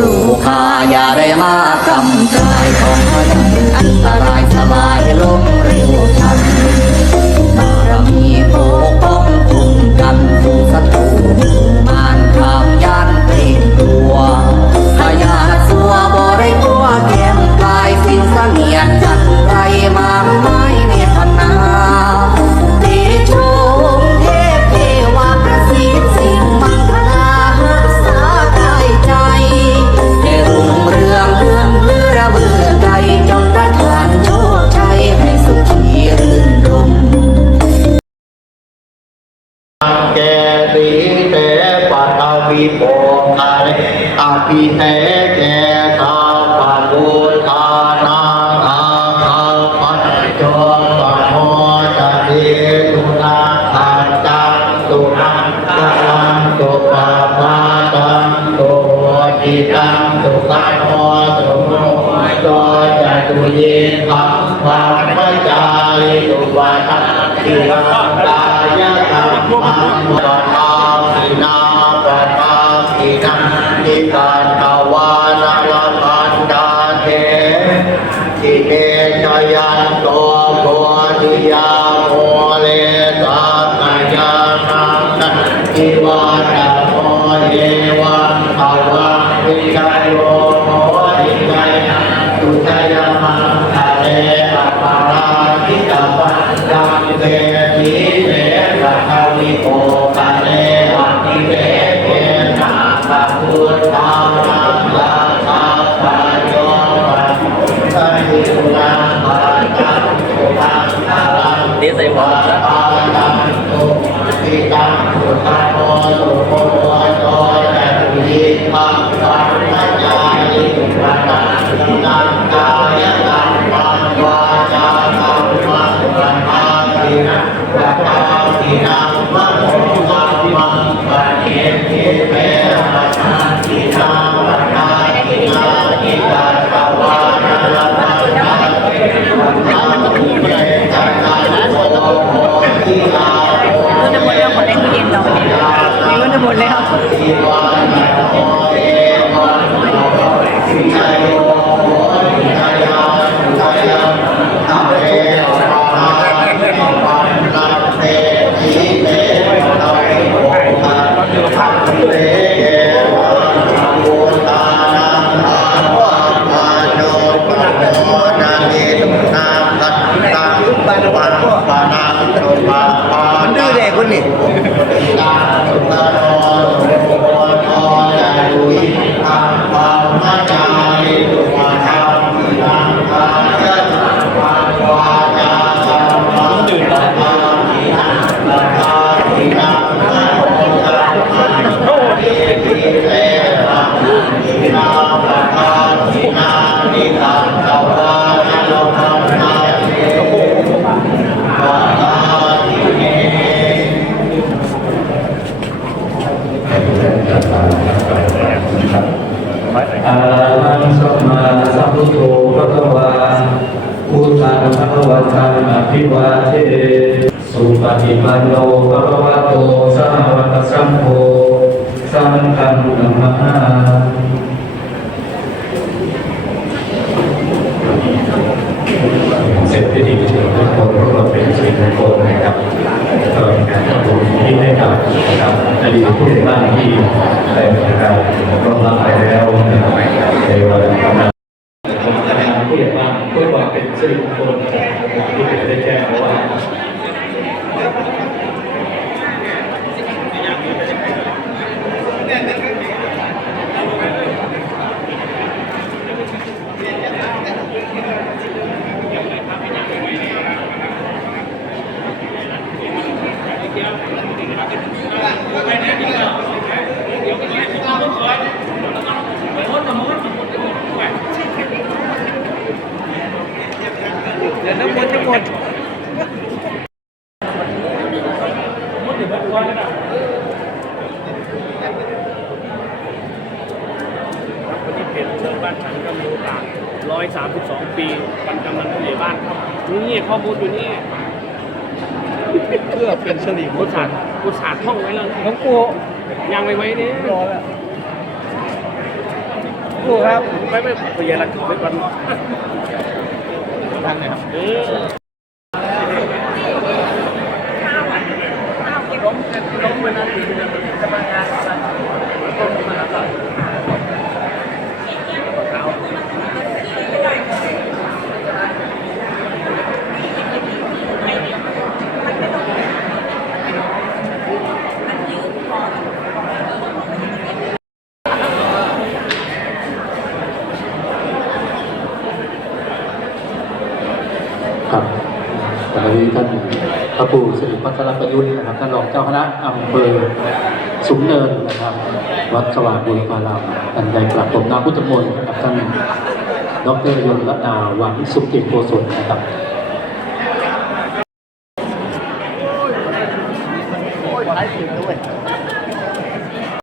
รู้ค่าอย่าได้มากำกายของพยังอันตรายสบายลงเร็วทันบารมีปกป้อง อภิเตแกตาปะโุทานังอาคาปัจจปะโมจะเทตุนาขันจังตุนังกังตุปะปาตังตุจิตังตุกัมโมตุโมโตจะตุเยขังขังพจาริตุวาทังทิ ทิเนจยันโตโพธิยาโมเลสากายานังนัทิวาตโมเยวันภาวังวิชัยโยโมหิไกตุตยมังทะเลอปาราทิตาปัญจังเตทิเตระทวิโกกะเล ใส่หมว Okay. วตังอภิวาเทสุปฏิปันโนพระควโตสาวกสังโฆสังฆังนัมมะเสร็จพิธีเชิญทุกคนร่วมเป็นสิริมงคลนะครับก็เป็นการทำบุญที่ให้กับนะครับอดีตผู้ใหญ่บ้านที่ได้นะครับร่วมรับไปแล้วนะครับในวันนั้นผมจะทำผู้ใหญ่บ้านเพื่อความเป็นสิริมงคลที่ผมได้แจ้งเอาไว้ เดี๋ยวน้ำมันจะหมด วันที่เป็นเชิญบ้านฉันก็มีโอกาสร้อยสามสิบสองปีวันกำนันผู้ใหญ่บ้านครับนี่ข้อมูลอยู่นี่เพื่อเป็นสลิมกุศาสตร์กุศาสตร์ท่องไว้แล้วน้องปูยังไว้ไว้เนี่ยรอแล้วกูครับไม่ไม่พยายามไม่วันทางไหนครับ ครับวันนี้ท่านพระครูสิริพัทรประยุทธ์นะครับท่านรองเจ้าคณะอำเภอสูงเนินนะครับ วัดสว่างบุรพารามท่านได้กลับผมน้ำพุทธมนต์นะครับท่านดรยนต์รัตนาหวังสุขเกียรติโกศลนะครับ